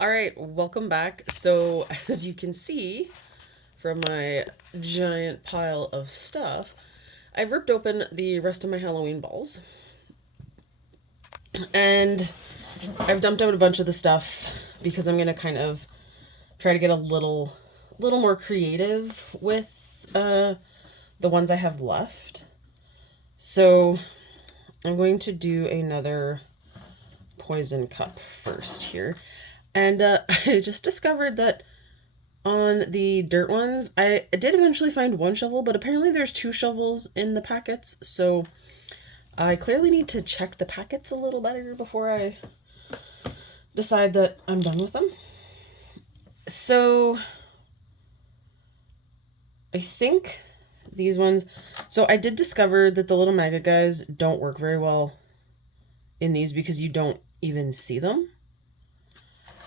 All right, welcome back. So, as you can see from my giant pile of stuff, I've ripped open the rest of my Halloween balls. And I've dumped out a bunch of the stuff because I'm going to kind of try to get a little more creative with the ones I have left. So, I'm going to do another poison cup first here. And I just discovered that on the dirt ones, I did eventually find one shovel, but apparently there's two shovels in the packets, so I clearly need to check the packets a little better before I decide that I'm done with them. So I think these ones, so I did discover that the little maggot guys don't work very well in these because you don't even see them.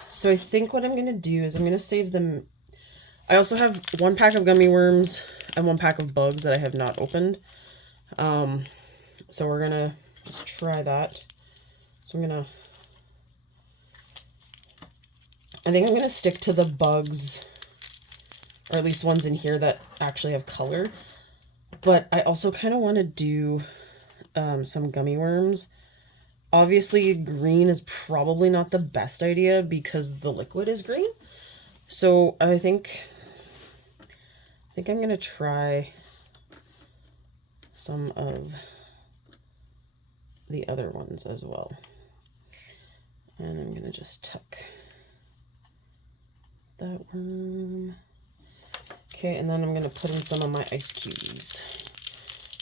So I think what I'm going to do is I'm going to save them. I also have one pack of gummy worms and one pack of bugs that I have not opened. So we're going to just try that. So I think I'm going to stick to the bugs, or at least ones in here that actually have color. But I also kind of want to do some gummy worms. Obviously, green is probably not the best idea because the liquid is green. So I think I'm going to try some of the other ones as well. And I'm going to just tuck that worm. Okay, and then I'm going to put in some of my ice cubes.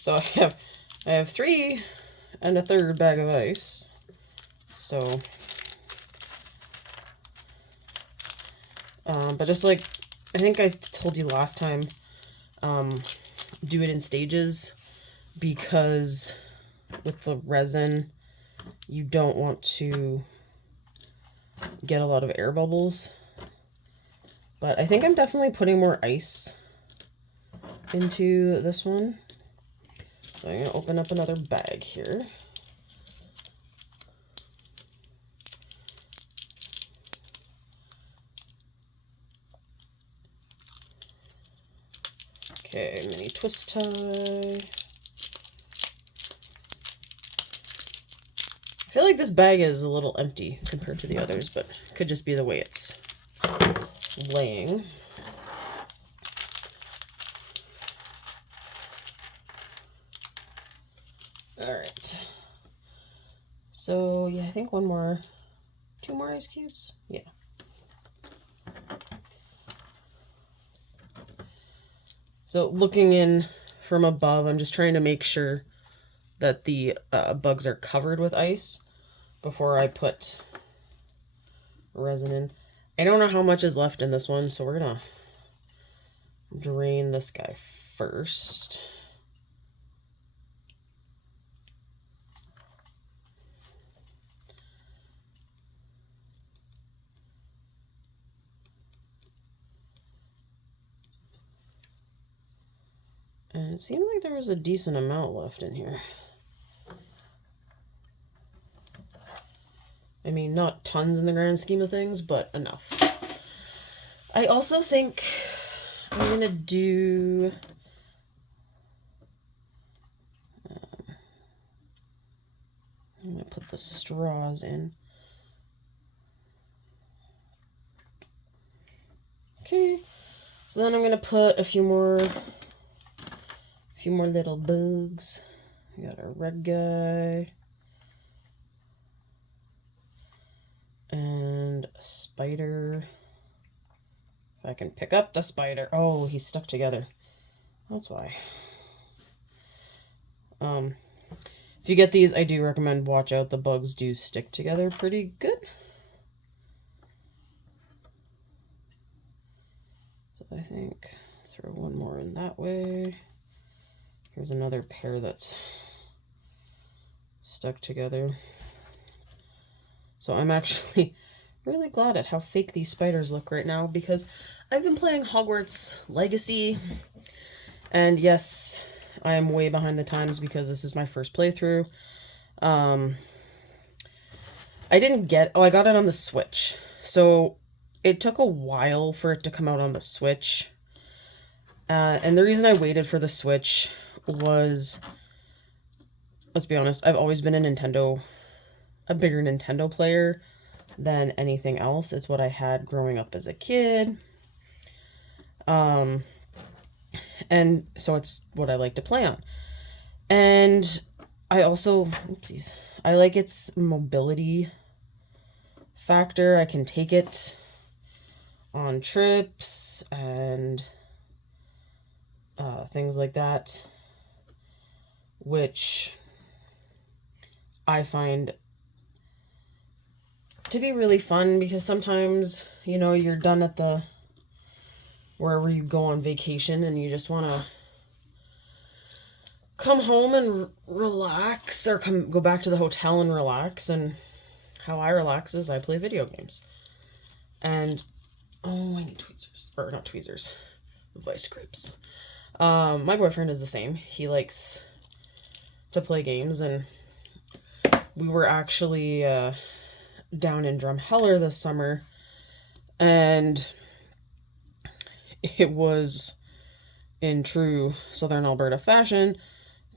So I have 3 1/3 bag of ice. So, but just like I think I told you last time, do it in stages because with the resin, you don't want to get a lot of air bubbles. But I think I'm definitely putting more ice into this one. So I'm going to open up another bag here. Okay, mini twist tie. I feel like this bag is a little empty compared to the others, but it could just be the way it's laying. All right. So yeah, I think 2 more ice cubes. Yeah. So looking in from above, I'm just trying to make sure that the bugs are covered with ice before I put resin in. I don't know how much is left in this one, so we're gonna drain this guy first. And it seemed like there was a decent amount left in here. I mean, not tons in the grand scheme of things, but enough. I also think I'm gonna do I'm gonna put the straws in. Okay, so then I'm gonna put a few more little bugs. We got our red guy and a spider. If I can pick up the spider. Oh, he's stuck together. That's why. If you get these, I do recommend watch out. The bugs do stick together pretty good. So I think throw one more in that way. Here's another pair that's stuck together. So I'm actually really glad at how fake these spiders look right now because I've been playing Hogwarts Legacy, and yes, I am way behind the times because this is my first playthrough. I got it on the Switch, So it took a while for it to come out on the Switch. And the reason I waited for the Switch was, let's be honest, I've always been a bigger Nintendo player than anything else. It's what I had growing up as a kid. And so it's what I like to play on. And I also, oopsies, I like its mobility factor. I can take it on trips and things like that, which I find to be really fun, because sometimes, you know, you're done at wherever you go on vacation and you just want to come home and relax, or go back to the hotel and relax. And how I relax is I play video games. And oh, I need tweezers, or not tweezers, vice grips. My boyfriend is the same. He likes to play games, and we were actually down in Drumheller this summer, and it was, in true Southern Alberta fashion,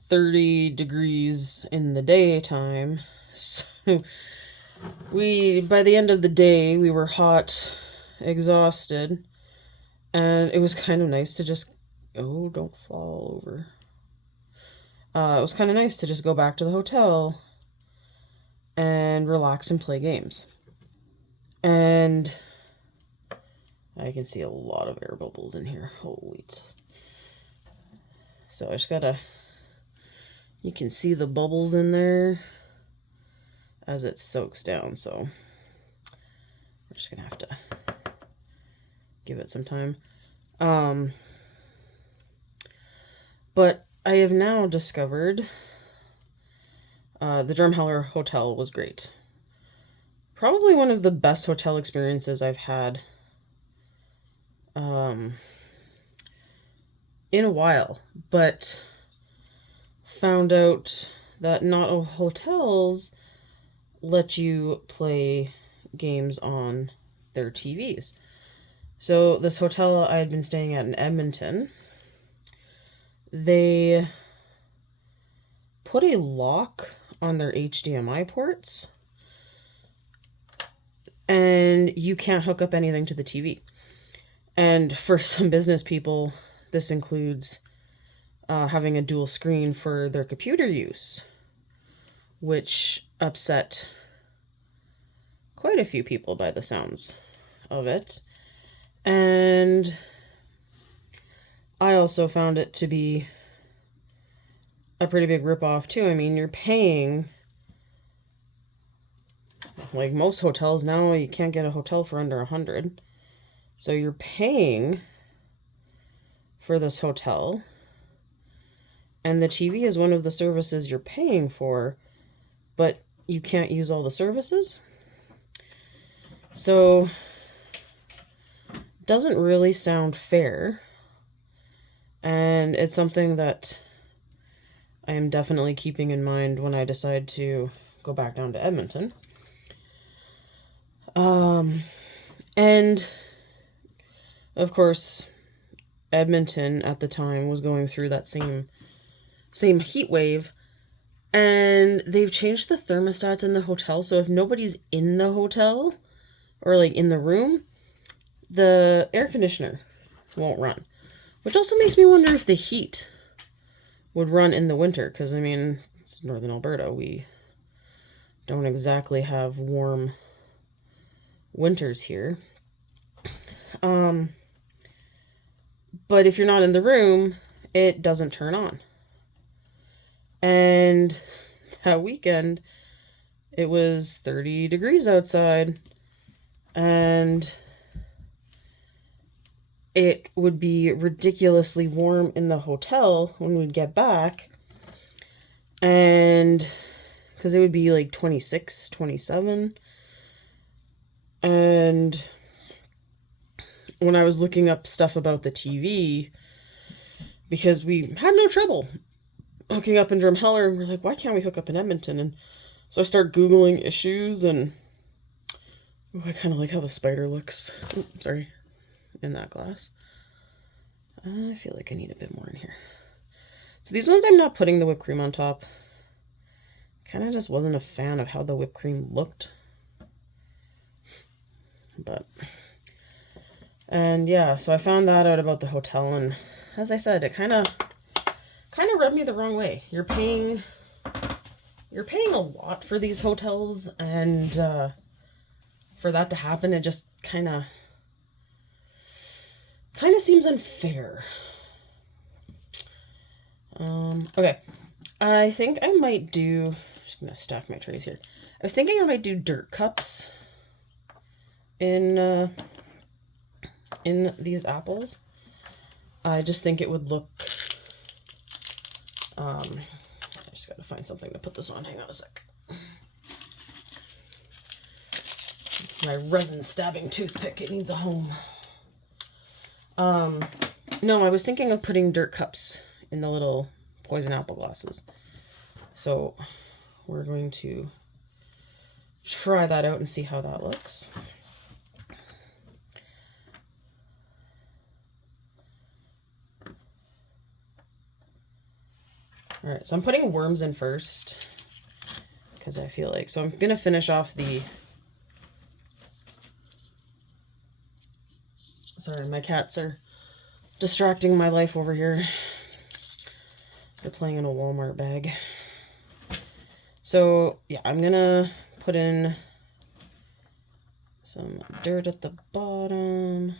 30 degrees in the daytime. So by the end of the day, we were hot, exhausted, and it was kind of nice to just, oh, don't fall over. It was kind of nice to just go back to the hotel and relax and play games. And I can see a lot of air bubbles in here. Holy. So I just gotta, you can see the bubbles in there as it soaks down. So we're just gonna have to give it some time. But I have now discovered the Drumheller Hotel was great. Probably one of the best hotel experiences I've had in a while, but found out that not all hotels let you play games on their TVs. So this hotel I had been staying at in Edmonton, they put a lock on their HDMI ports, and you can't hook up anything to the TV. And for some business people, this includes having a dual screen for their computer use, which upset quite a few people by the sounds of it. And I also found it to be a pretty big ripoff too. I mean, you're paying, like most hotels now, you can't get a hotel for under $100. So you're paying for this hotel, and the TV is one of the services you're paying for, but you can't use all the services. So doesn't really sound fair, and it's something that I am definitely keeping in mind when I decide to go back down to Edmonton. And of course, Edmonton at the time was going through that same heat wave, and they've changed the thermostats in the hotel, so if nobody's in the hotel or like in the room, the air conditioner won't run, which also makes me wonder if the heat would run in the winter, because I mean, it's northern Alberta, we don't exactly have warm winters here. But if you're not in the room, it doesn't turn on. And that weekend, it was 30 degrees outside, and it would be ridiculously warm in the hotel when we'd get back. And because it would be like 26, 27. And when I was looking up stuff about the TV, because we had no trouble hooking up in Drumheller, and we're like, why can't we hook up in Edmonton? And so I started Googling issues, and Oh, I kind of like how the spider looks. Oh, sorry, in that glass. I feel like I need a bit more in here. So these ones I'm not putting the whipped cream on top. Kind of just wasn't a fan of how the whipped cream looked. But, and yeah, so I found that out about the hotel, and as I said, it kind of rubbed me the wrong way. You're paying a lot for these hotels, and for that to happen, it just kind of seems unfair. Okay, I think I might do, just gonna stack my trays here. I was thinking I might do dirt cups in these apples. I just think it would look, I just gotta find something to put this on. Hang on a sec. It's my resin stabbing toothpick. It needs a home. No, I was thinking of putting dirt cups in the little poison apple glasses. So we're going to try that out and see how that looks. All right, so I'm putting worms in first because I feel like, so I'm going to finish off the, sorry, my cats are distracting my life over here. They're playing in a Walmart bag. So yeah, I'm gonna put in some dirt at the bottom.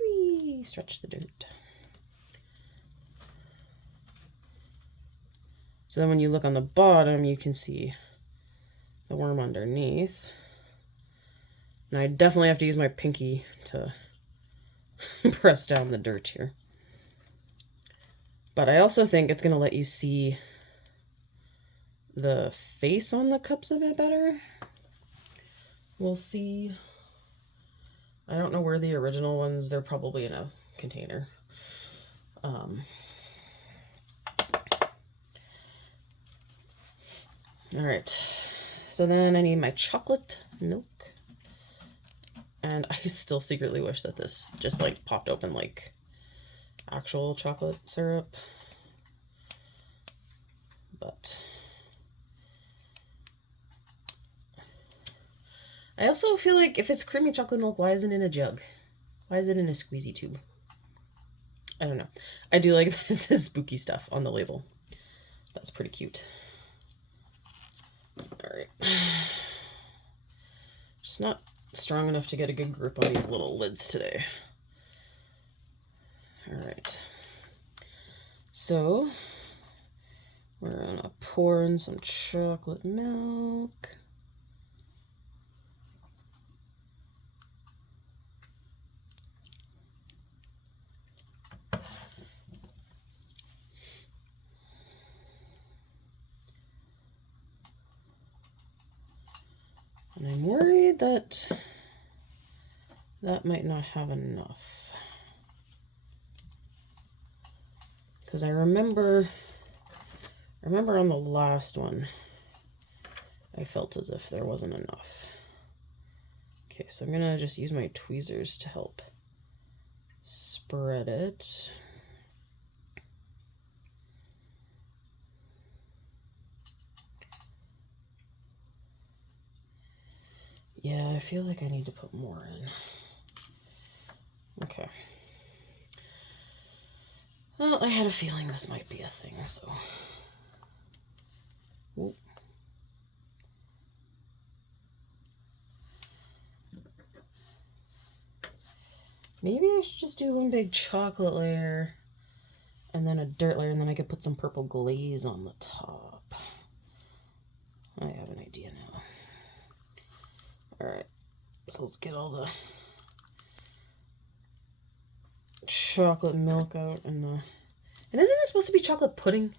Whee, stretch the dirt. So then when you look on the bottom, you can see the worm underneath. And I definitely have to use my pinky to press down the dirt here. But I also think it's going to let you see the face on the cups a bit better. We'll see. I don't know where the original ones, they're probably in a container. All right, so then I need my chocolate milk. And I still secretly wish that this just like popped open like actual chocolate syrup. But I also feel like if it's creamy chocolate milk, why isn't it in a jug? Why is it in a squeezy tube? I don't know. I do like that it says spooky stuff on the label. That's pretty cute. All right. Just not strong enough to get a good grip on these little lids today. All right. So we're gonna pour in some chocolate milk. And I'm worried that that might not have enough. Because I remember on the last one, I felt as if there wasn't enough. Okay, so I'm gonna just use my tweezers to help spread it. Yeah, I feel like I need to put more in. Okay. Well, I had a feeling this might be a thing, so. Ooh. Maybe I should just do one big chocolate layer and then a dirt layer, and then I could put some purple glaze on the top. I have an idea now. All right, so let's get all the chocolate milk out and isn't it supposed to be chocolate pudding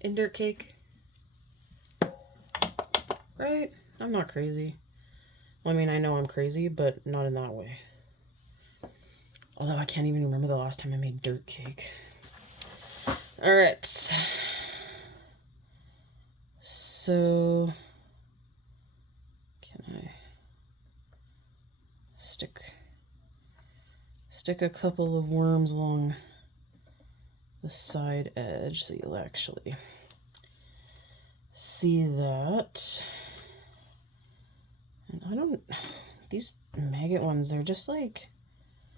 in dirt cake? Right? I'm not crazy. Well, I mean, I know I'm crazy, but not in that way. Although I can't even remember the last time I made dirt cake. All right. So, can I stick a couple of worms along the side edge so you'll actually see that. And these maggot ones, they're just like,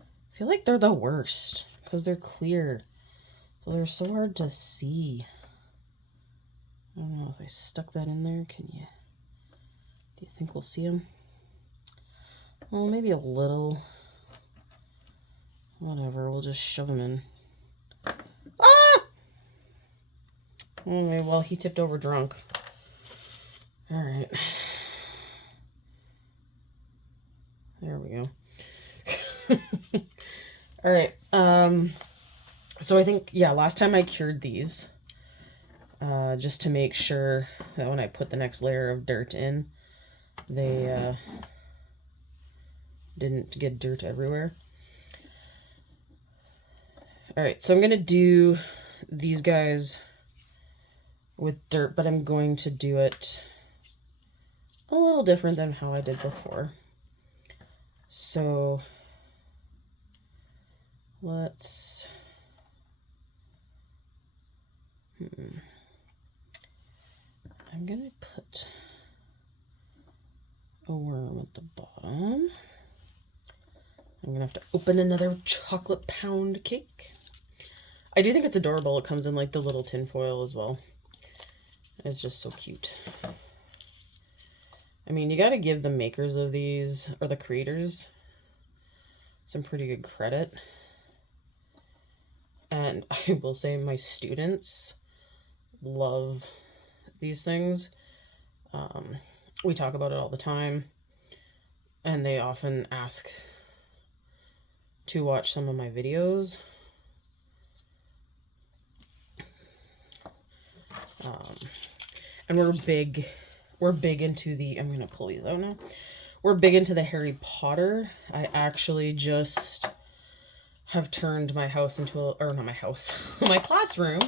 I feel like they're the worst because they're clear. So they're so hard to see. I don't know if I stuck that in there. Do you think we'll see them? Well, maybe a little. Whatever, we'll just shove them in. Ah! Okay, well, he tipped over drunk. All right. There we go. All right. So I think, yeah, last time I cured these, just to make sure that when I put the next layer of dirt in, they didn't get dirt everywhere. All right, so I'm going to do these guys with dirt, but I'm going to do it a little different than how I did before. So let's... I'm going to put a worm at the bottom. I'm going to have to open another chocolate pound cake. I do think it's adorable. It comes in like the little tin foil as well. It's just so cute. I mean, you got to give the makers of these, or the creators, some pretty good credit. And I will say my students love these things. We talk about it all the time, and they often ask to watch some of my videos. And we're big into the, I'm gonna pull these out now. We're big into the Harry Potter. I actually just have turned my house into a, or not my house, my classroom.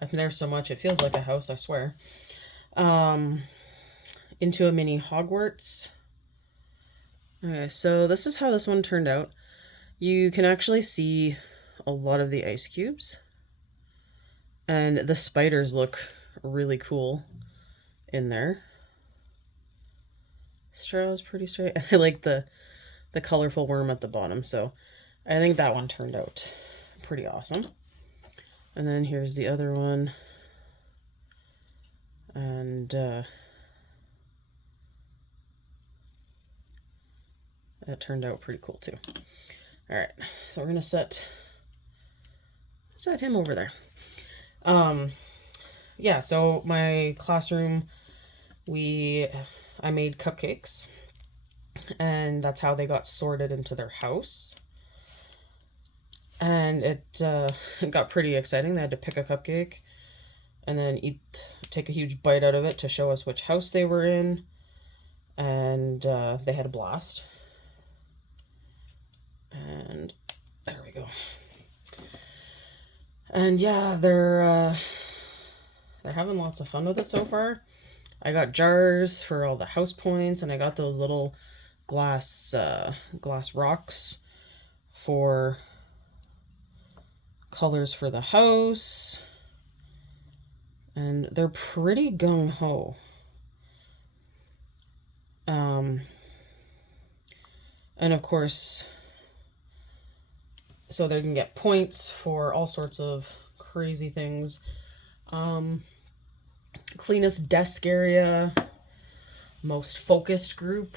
I've been there so much it feels like a house, I swear. Into a mini Hogwarts. Okay, so this is how this one turned out. You can actually see a lot of the ice cubes. And the spiders look really cool in there. Straw is pretty straight. I like the colorful worm at the bottom, so I think that one turned out pretty awesome. And then here's the other one. And that turned out pretty cool too. All right, so we're gonna set him over there. Yeah, so my classroom, I made cupcakes, and that's how they got sorted into their house. And it got pretty exciting. They had to pick a cupcake and then take a huge bite out of it to show us which house they were in. And they had a blast. And there we go. And yeah, they're having lots of fun with it so far. I got jars for all the house points, and I got those little glass rocks for colors for the house. And they're pretty gung-ho. And of course, so they can get points for all sorts of crazy things. Cleanest desk area, most focused group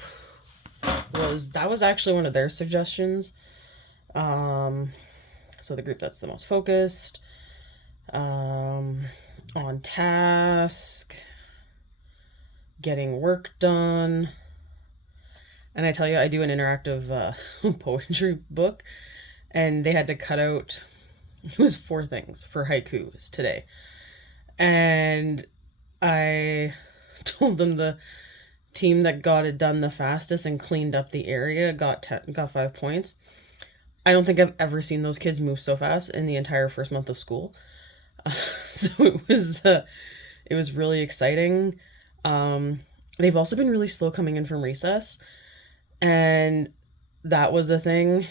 was actually one of their suggestions. So the group that's the most focused, on task, getting work done. And I tell you, I do an interactive poetry book, and they had to cut out, it was 4 things for haikus today. And I told them the team that got it done the fastest and cleaned up the area got 5 points. I don't think I've ever seen those kids move so fast in the entire first month of school. So it was really exciting. And they've also been really slow coming in from recess, and that was a thing.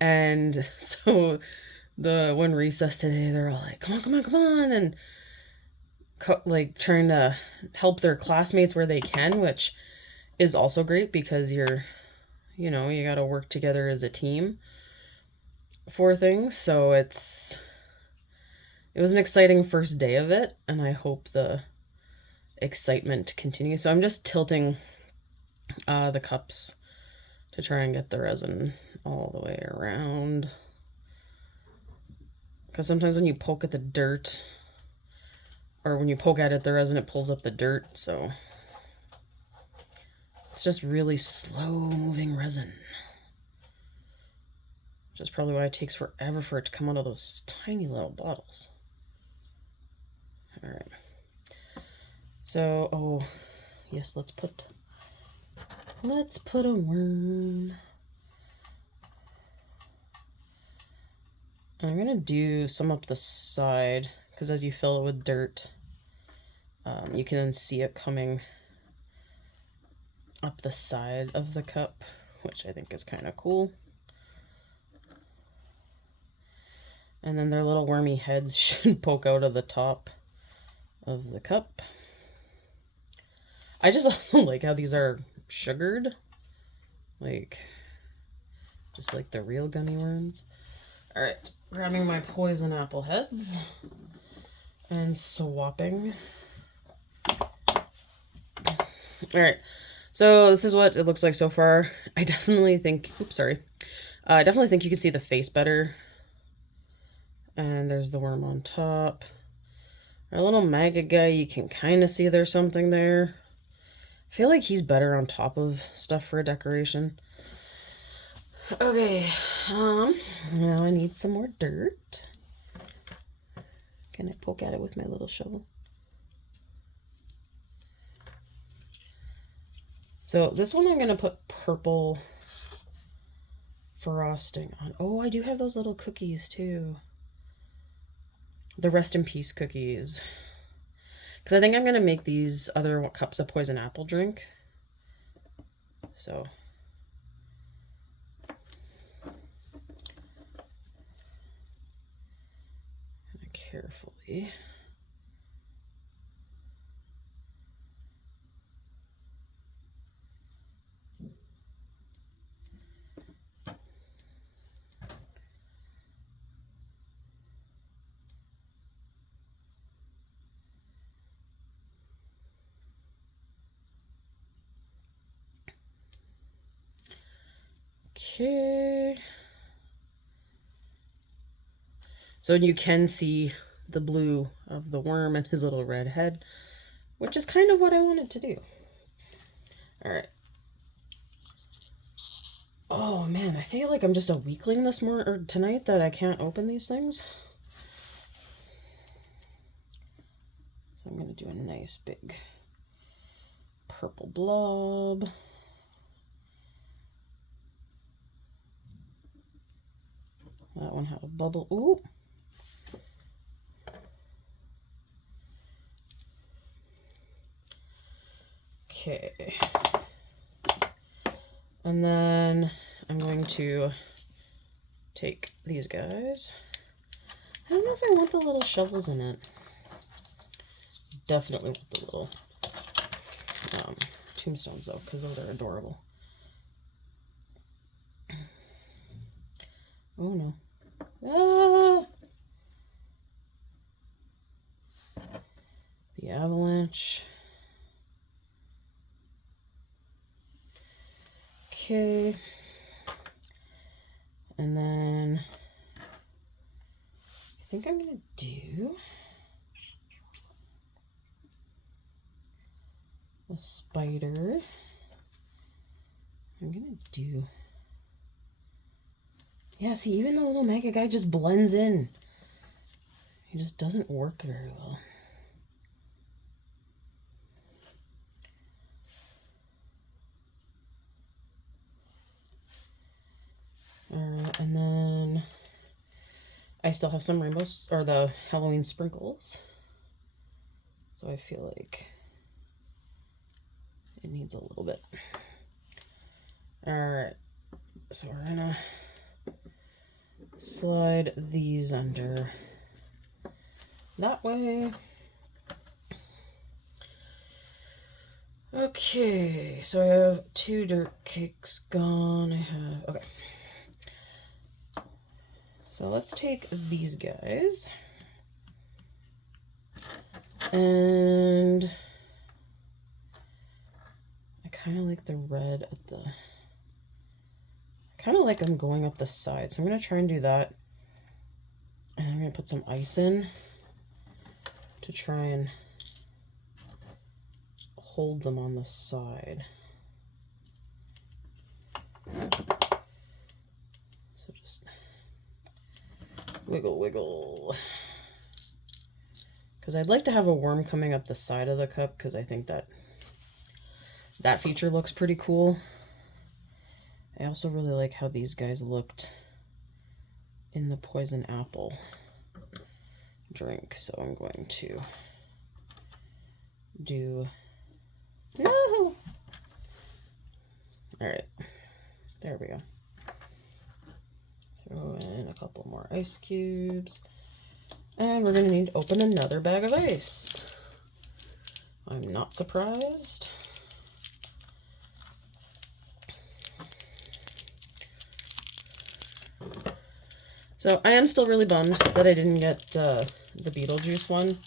And so when recess today, they're all like, come on, come on, come on, and like trying to help their classmates where they can, which is also great because you got to work together as a team for things. So it was an exciting first day of it, and I hope the excitement continues. So I'm just tilting the cups to try and get the resin all the way around. Because sometimes when you poke at the dirt, or when you poke at it, the resin, it pulls up the dirt. So it's just really slow moving resin. Which is probably why it takes forever for it to come out of those tiny little bottles. All right. So, oh, yes, let's put a worm. I'm gonna do some up the side, because as you fill it with dirt, you can then see it coming up the side of the cup, which I think is kind of cool. And then their little wormy heads should poke out of the top of the cup. I just also like how these are sugared, like just like the real gummy worms. All right, grabbing my poison apple heads and swapping. All right, so this is what it looks like so far. I definitely think, I definitely think you can see the face better. And there's the worm on top. Our little maggot guy, you can kind of see there's something there. I feel like he's better on top of stuff for a decoration. Okay, now I need some more dirt. Can I poke at it with my little shovel? So this one I'm going to put purple frosting on. Oh, I do have those little cookies too. The rest in peace cookies. Because I think I'm going to make these other cups of poison apple drink. So carefully. Okay. So you can see the blue of the worm and his little red head, which is kind of what I wanted to do. All right. Oh man, I feel like I'm just a weakling this morning or tonight that I can't open these things. So I'm gonna do a nice big purple blob. That one had a bubble. Ooh. Okay. And then I'm going to take these guys. I don't know if I want the little shovels in it. Definitely want the little tombstones though, because those are adorable. Oh no. Ah! The avalanche. Okay. And then I think I'm gonna do a spider. I'm gonna do, yeah, see, even the little maggot guy just blends in. He just doesn't work very well. Alright, and then I still have some rainbows, or the Halloween sprinkles. So I feel like, It needs a little bit. All right, so we're gonna slide these under that way. Okay, so I have 2 dirt cakes gone. Okay. So let's take these guys. And I kind of like the red at the, kind of like I'm going up the side. So I'm going to try and do that. And I'm going to put some ice in to try and hold them on the side. So just wiggle, wiggle. Because I'd like to have a worm coming up the side of the cup, because I think that feature looks pretty cool. I also really like how these guys looked in the poison apple drink, so I'm going to do... No! Alright, there we go. Throw in a couple more ice cubes. And we're going to need to open another bag of ice. I'm not surprised. So I am still really bummed that I didn't get the Beetlejuice one.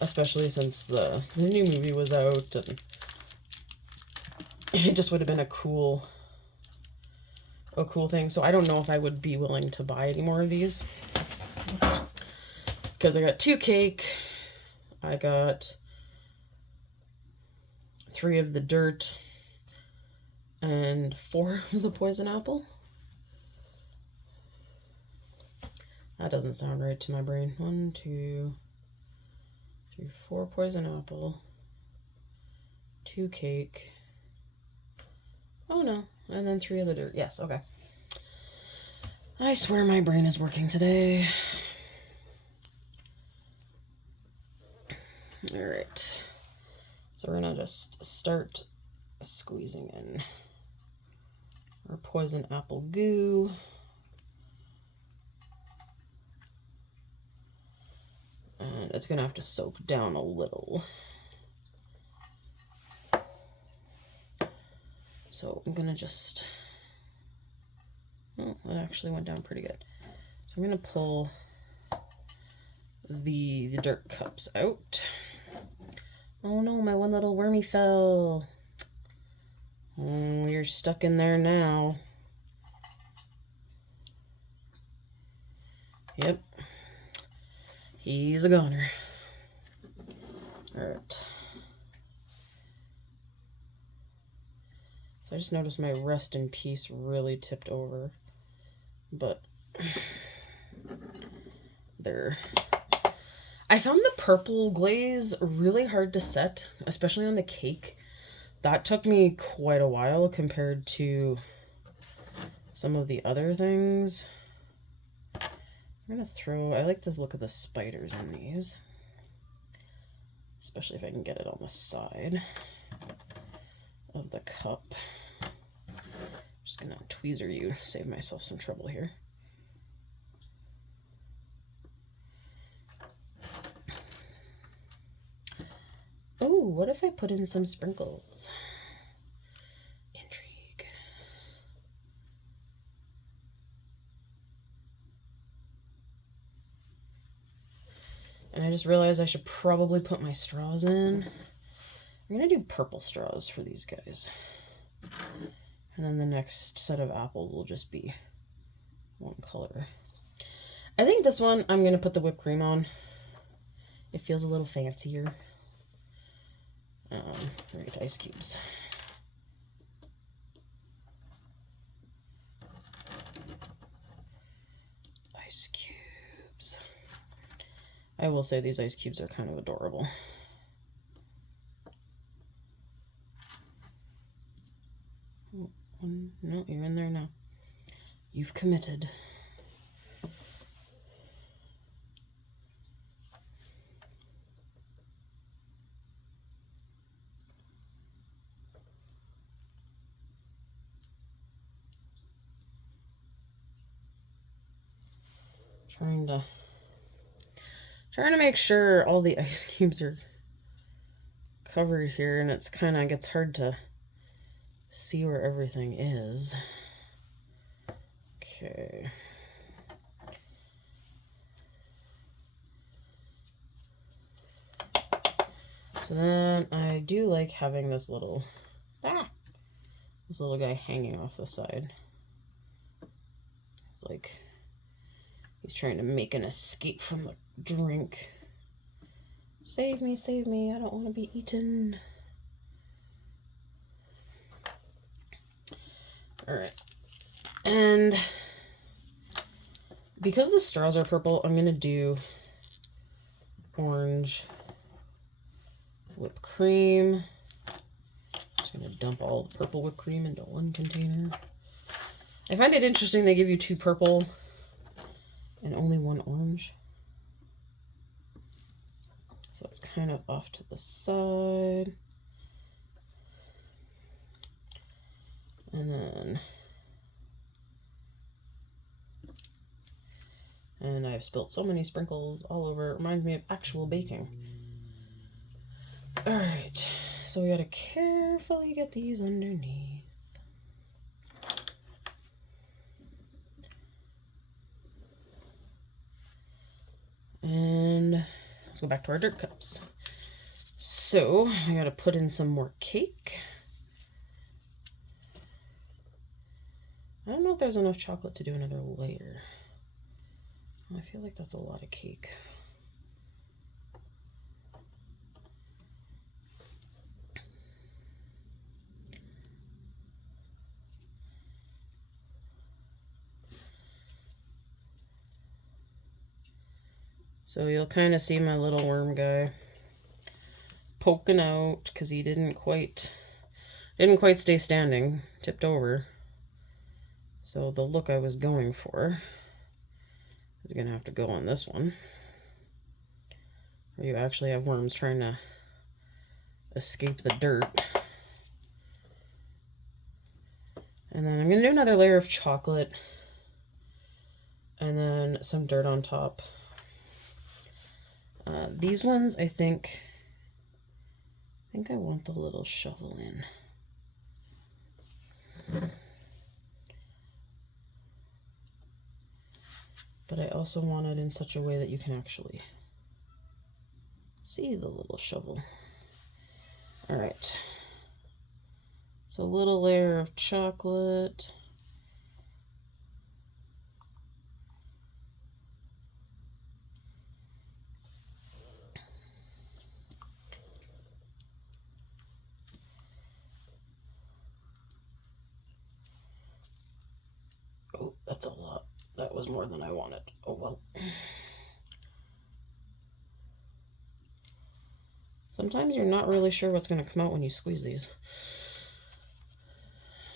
Especially since the new movie was out. And it just would have been a cool thing. So I don't know if I would be willing to buy any more of these. Because I got 2 cake, I got 3 of the dirt, and 4 of the poison apple. That doesn't sound right to my brain. 1, 2, 3, 4 poison apple, 2 cake. Oh no, and then 3 of the dirt. Yes, okay. I swear my brain is working today. All right, so we're gonna just start squeezing in our poison apple goo. And it's gonna have to soak down a little. So I'm gonna just, oh, it actually went down pretty good. So I'm gonna pull the dirt cups out. Oh no, my one little wormy fell. Oh, you're stuck in there now. Yep. He's a goner. Alright. So I just noticed my rest in peace really tipped over. But there. I found the purple glaze really hard to set, especially on the cake. That took me quite a while compared to some of the other things. I'm gonna throw, I like the look of the spiders in these. Especially if I can get it on the side of the cup. Just gonna tweezer you, save myself some trouble here. Oh, what if I put in some sprinkles? Intrigue. And I just realized I should probably put my straws in. I'm gonna do purple straws for these guys. And then the next set of apples will just be one color. I think this one I'm gonna put the whipped cream on. It feels a little fancier. Right, ice cubes. Ice cubes. I will say these ice cubes are kind of adorable. Oh, no, you're in there now. You've committed. Trying to make sure all the ice cubes are covered here, and it's kind of gets hard to see where everything is. Okay. So then I do like having this little guy hanging off the side. It's like he's trying to make an escape from the drink. Save me, I don't want to be eaten. Alright. And because the straws are purple, I'm going to do orange whipped cream. Just going to dump all the purple whipped cream into one container. I find it interesting they give you 2 purple and only 1 orange. So it's kind of off to the side. And I've spilt so many sprinkles all over. It reminds me of actual baking. Alright, so we gotta carefully get these underneath. And let's go back to our dirt cups. So I gotta put in some more cake. I don't know if there's enough chocolate to do another layer. I feel like that's a lot of cake. So you'll kind of see my little worm guy poking out because he didn't quite stay standing, tipped over. So the look I was going for is gonna have to go on this one. Where you actually have worms trying to escape the dirt. And then I'm gonna do another layer of chocolate and then some dirt on top. These ones, I think I want the little shovel in. But I also want it in such a way that you can actually see the little shovel. All right. So a little layer of chocolate. Oh, that's a lot. That was more than I wanted. Oh well. Sometimes you're not really sure what's going to come out when you squeeze these.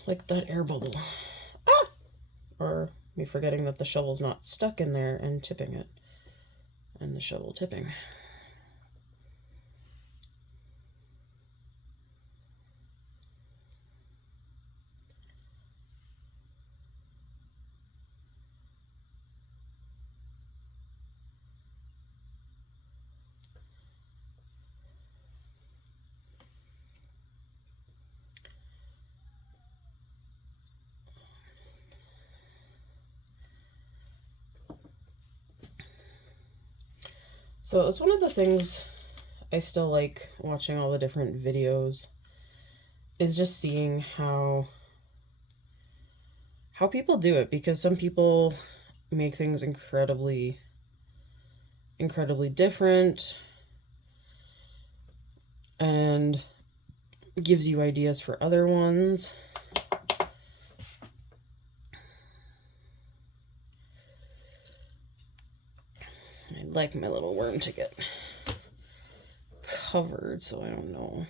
Like that air bubble. Ah! Or me forgetting that the shovel's not stuck in there and tipping it. And the shovel tipping. So it's one of the things I still like watching all the different videos is just seeing how people do it, because some people make things incredibly different and gives you ideas for other ones. I'd like my little worm to get covered, so I don't know.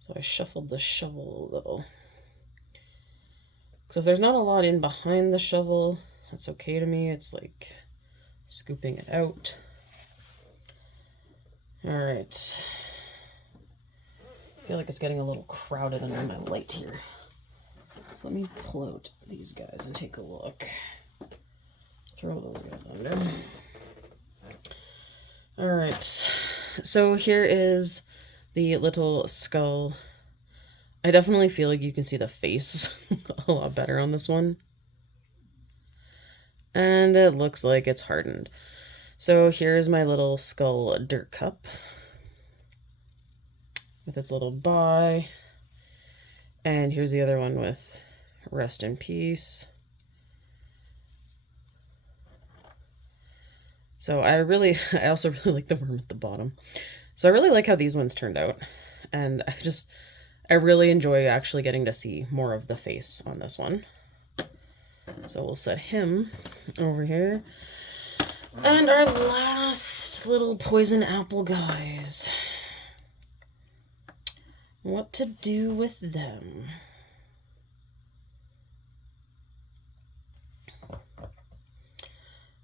So I shuffled the shovel a little. So if there's not a lot in behind the shovel, that's okay to me. It's like scooping it out. All right. I feel like it's getting a little crowded under my light here. So let me pull out these guys and take a look. Throw those guys under. All right. So here is the little skull. I definitely feel like you can see the face a lot better on this one. And it looks like it's hardened. So here's my little skull dirt cup with its little bye. And here's the other one with rest in peace. So I also really like the worm at the bottom. So I really like how these ones turned out. And I really enjoy actually getting to see more of the face on this one. So we'll set him over here. And our last little poison apple guys. What to do with them?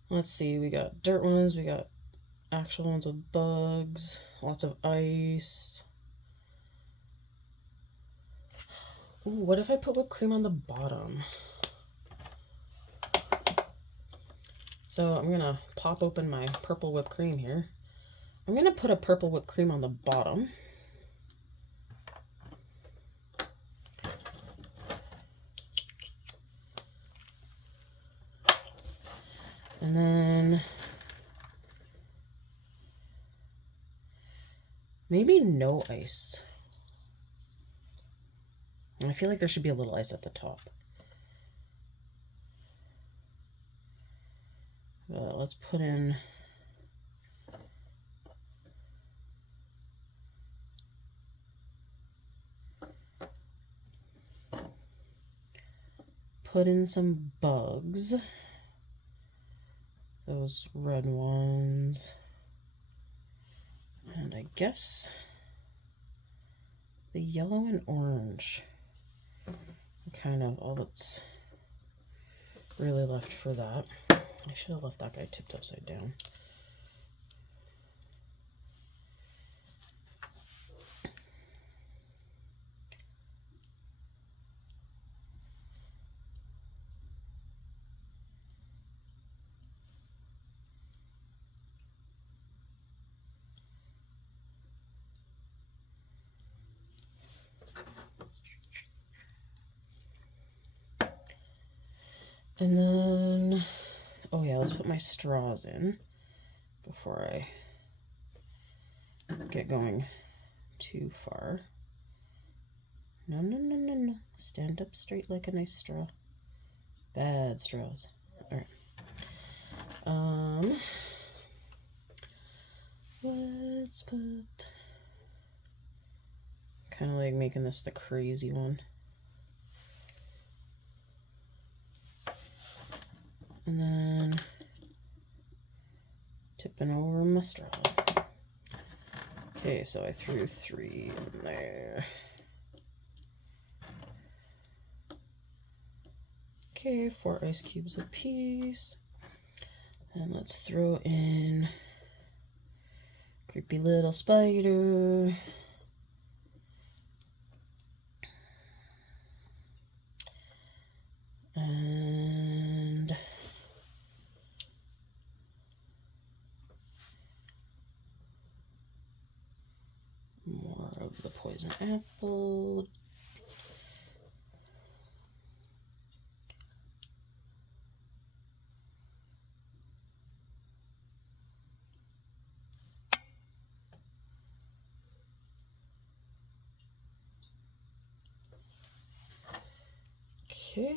Let's see, we got dirt ones, we got actual ones with bugs, lots of ice. Ooh, what if I put whipped cream on the bottom? So I'm gonna pop open my purple whipped cream here. I'm gonna put a purple whipped cream on the bottom. And then maybe no ice. I feel like there should be a little ice at the top. Let's put in some bugs. Those red ones. And I guess the yellow and orange. Kind of all that's really left for that. I should have left that guy tipped upside down. And then, oh yeah, let's put my straws in before I get going too far. No, no, no, no, no. Stand up straight like a nice straw. Bad straws. All right. Let's put, kind of like making this the crazy one. And then tipping over my straw. Okay, so I threw 3 in there. Okay, 4 ice cubes apiece. And let's throw in creepy little spider. And more of the poison apple. Okay.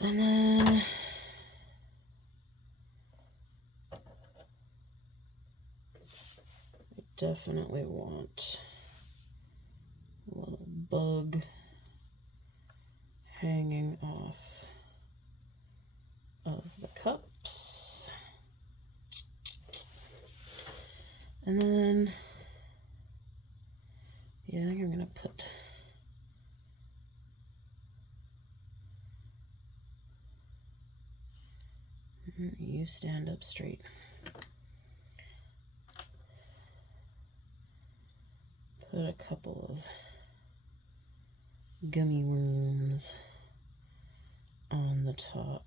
And then I definitely want a little bug hanging off of the cups. And then, yeah, I think I'm gonna put You stand up straight. Put a couple of gummy worms on the top.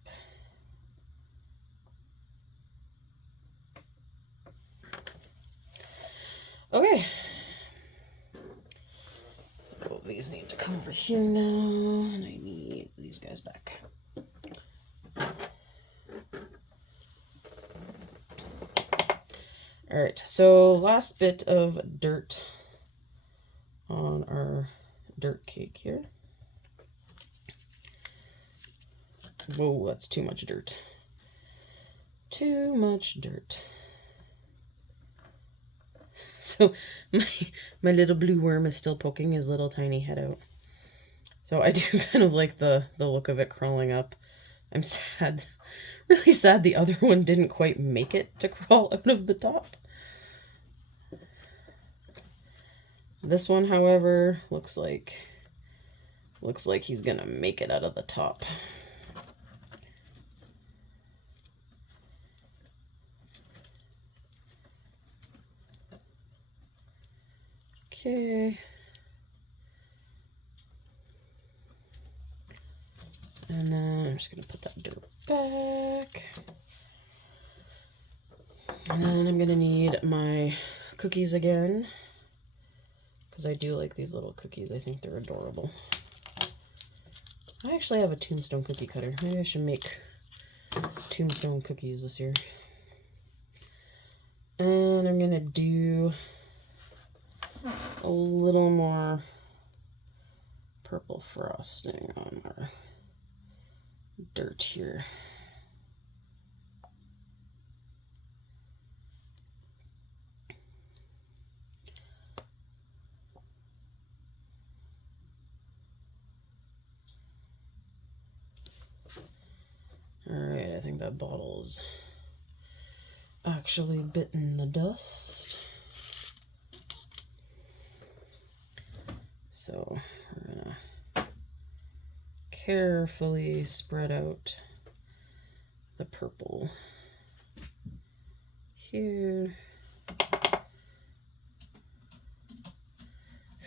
Okay. So these need to come over here now, and I need these guys back. All right, so last bit of dirt on our dirt cake here. Whoa, that's too much dirt. Too much dirt. So my little blue worm is still poking his little tiny head out. So I do kind of like the look of it crawling up. I'm sad, really sad the other one didn't quite make it to crawl out of the top. This one, however, looks like he's gonna make it out of the top. Okay. And then I'm just gonna put that dirt back. And then I'm gonna need my cookies again, because I do like these little cookies. I think they're adorable. I actually have a tombstone cookie cutter. Maybe I should make tombstone cookies this year. And I'm gonna do a little more purple frosting on our dirt here. All right, I think that bottle's actually bitten the dust. So we're gonna carefully spread out the purple here. I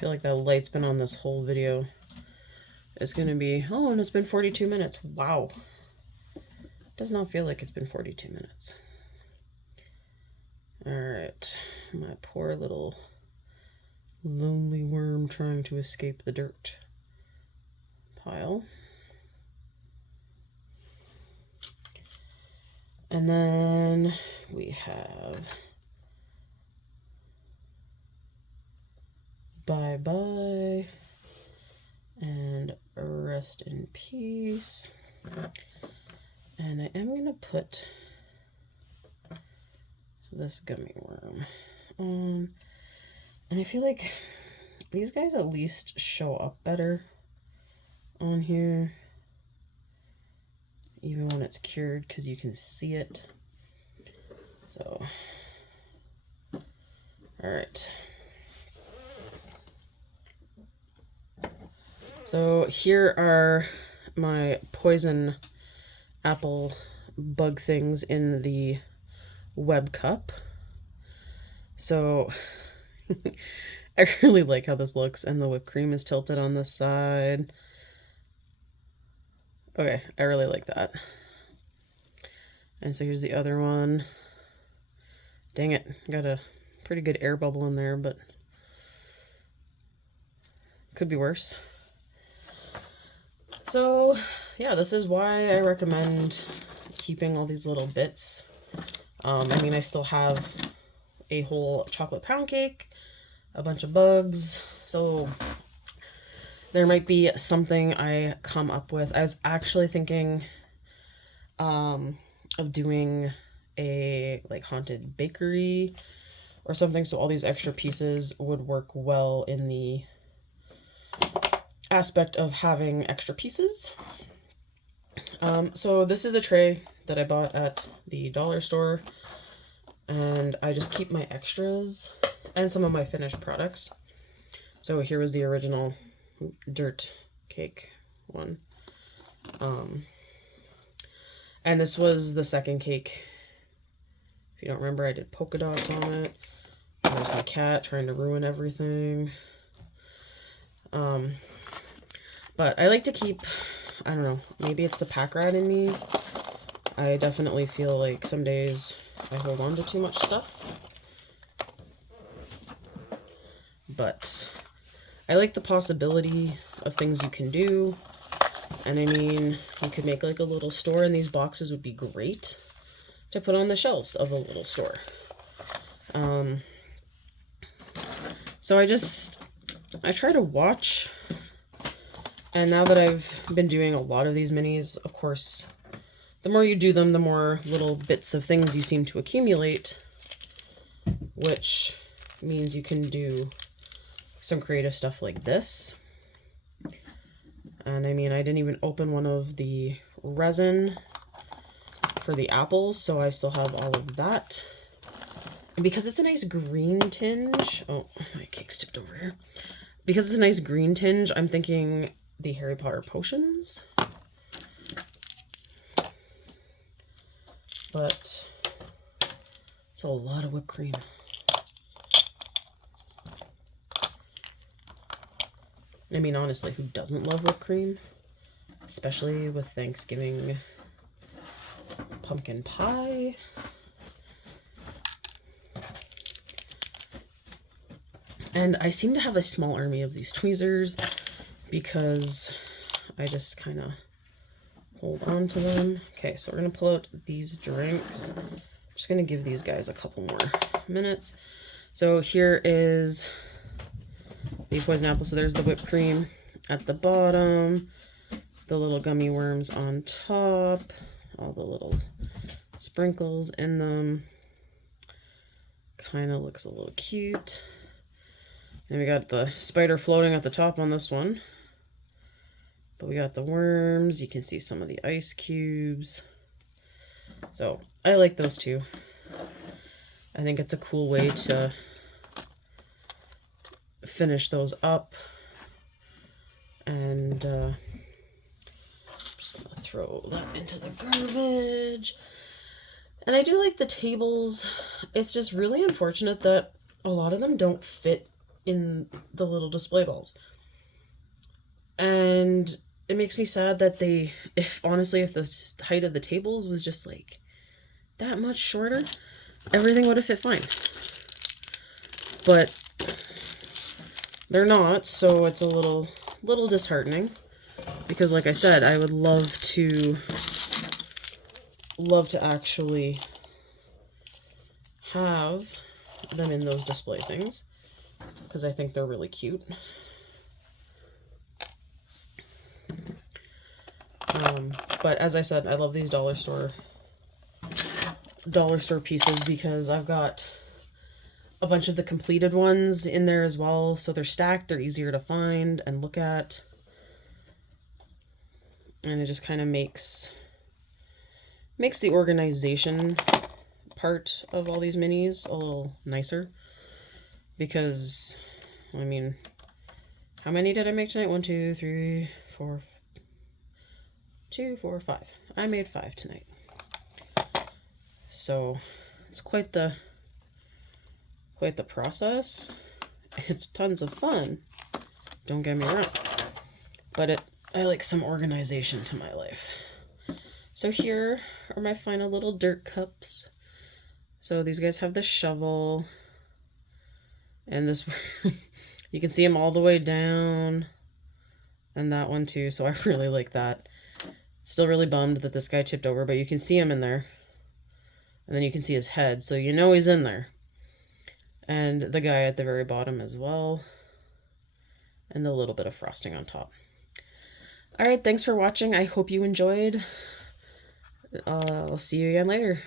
feel like that light's been on this whole video. It's gonna be, oh, and it's been 42 minutes. Wow. Does not feel like it's been 42 minutes. All right, my poor little lonely worm trying to escape the dirt pile. And then we have Bye Bye and Rest in Peace. And I am going to put this gummy worm on. And I feel like these guys at least show up better on here, even when it's cured, because you can see it. So, all right. So here are my poison apple bug things in the web cup. So I really like how this looks, and the whipped cream is tilted on this side. Okay, I really like that. And so here's the other one. Dang it, got a pretty good air bubble in there, but could be worse. So yeah, this is why I recommend keeping all these little bits. I mean, I still have a whole chocolate pound cake, a bunch of bugs, so there might be something I come up with. I was actually thinking of doing a like haunted bakery or something, so all these extra pieces would work well in the aspect of having extra pieces. So this is a tray that I bought at the dollar store, and I just keep my extras and some of my finished products. So here was the original dirt cake one. And this was the second cake. If you don't remember, I did polka dots on it. There's my cat trying to ruin everything. But I like to keep, I don't know, maybe it's the pack rat in me. I definitely feel like some days I hold on to too much stuff. But I like the possibility of things you can do. And I mean, you could make like a little store, and these boxes would be great to put on the shelves of a little store. So I try to watch, and now that I've been doing a lot of these minis, of course, the more you do them, the more little bits of things you seem to accumulate, which means you can do some creative stuff like this. And I mean, I didn't even open one of the resin for the apples, so I still have all of that. And because it's a nice green tinge, oh, my cake's tipped over here. Because it's a nice green tinge, I'm thinking the Harry Potter potions. But it's a lot of whipped cream. I mean, honestly, who doesn't love whipped cream? Especially with Thanksgiving pumpkin pie. And I seem to have a small army of these tweezers because I just kind of hold on to them. Okay, so we're going to pull out these drinks. I'm just going to give these guys a couple more minutes. So here is the poison apple. So there's the whipped cream at the bottom, the little gummy worms on top, all the little sprinkles in them. Kind of looks a little cute. And we got the spider floating at the top on this one. But we got the worms. You can see some of the ice cubes. So I like those too. I think it's a cool way to finish those up. And I'm just going to throw that into the garbage. And I do like the tables. It's just really unfortunate that a lot of them don't fit in the little display balls. And it makes me sad that if the height of the tables was just like that much shorter, everything would have fit fine. But they're not, so it's a little disheartening. Because like I said, I would love to actually have them in those display things, because I think they're really cute. But as I said, I love these dollar store pieces because I've got a bunch of the completed ones in there as well. So they're stacked, they're easier to find and look at. And it just kind of makes the organization part of all these minis a little nicer. Because, I mean, how many did I make tonight? 1, 2, 3, 4, 2, 4, 5. I made 5 tonight. So it's quite the process. It's tons of fun. Don't get me wrong. But I like some organization to my life. So here are my final little dirt cups. So these guys have the shovel. And this, you can see them all the way down. And that one too. So I really like that. Still really bummed that this guy tipped over, but you can see him in there. And then you can see his head, so you know he's in there. And the guy at the very bottom as well. And the little bit of frosting on top. Alright, thanks for watching. I hope you enjoyed. I'll see you again later.